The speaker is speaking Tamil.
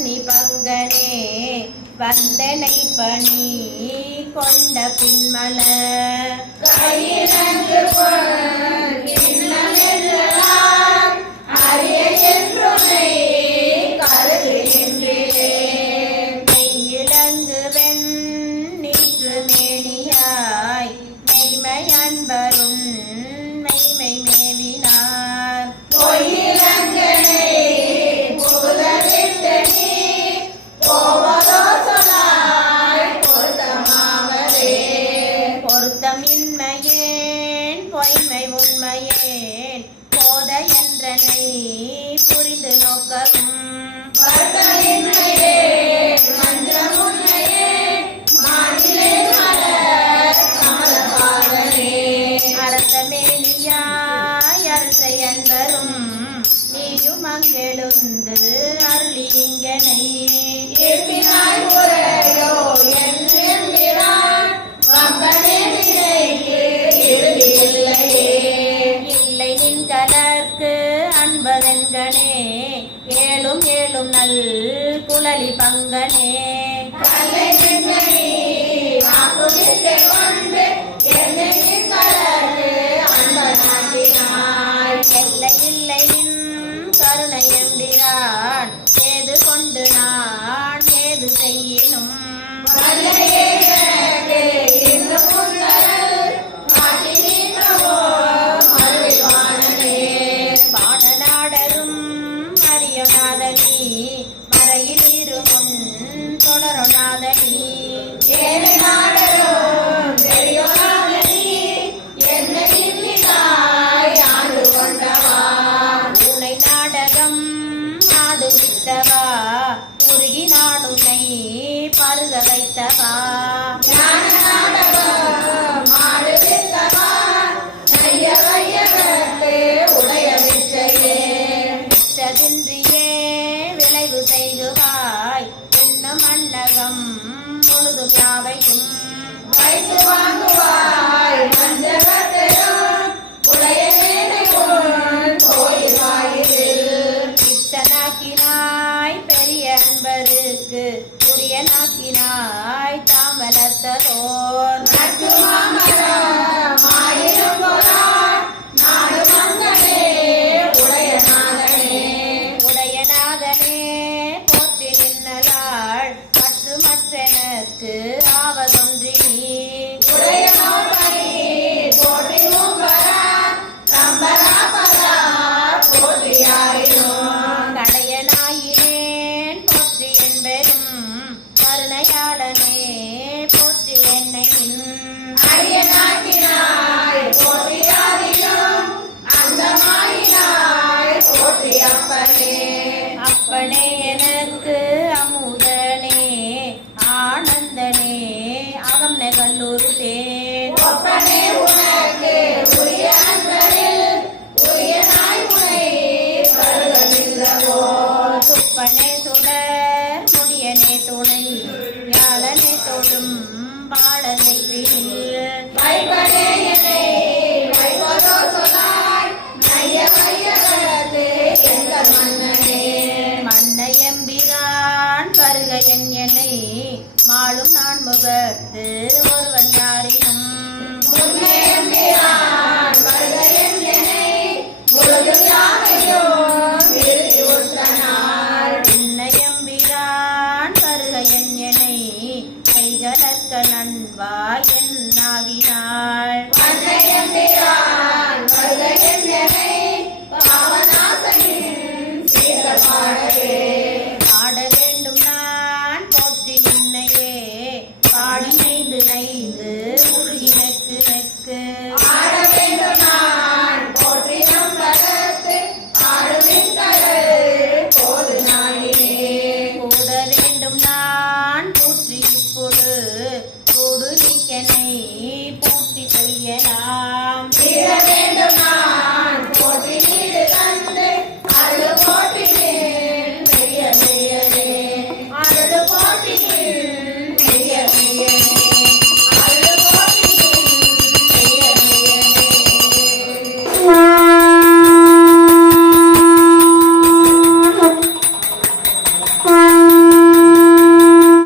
பன்னி பங்கனே வந்தனை பணி கொண்ட பின்மல. அறமேலியாய் அரசையன் வரும் நீயும் அங்கெழுந்து அருளிங்கனை இல்லை நின் கதற்கு அன்பதென்கனே ஏழும் ஏழும் நல் குழலி பங்கனே. கொண்டு นี้ வைக்கும் வைத்து வாங்குவாய் பஞ்சகத்தையும் உடைய மேலை கோயிலாயில். இச்சனாக்கினாய் பெரிய அன்பருக்கு சிவனே சுடர் முடியனே துணை வியாழனே தோழும் பாடலை மன்னையம்பிரான் வருகையன் என்னை மாளும் நான் முகத்து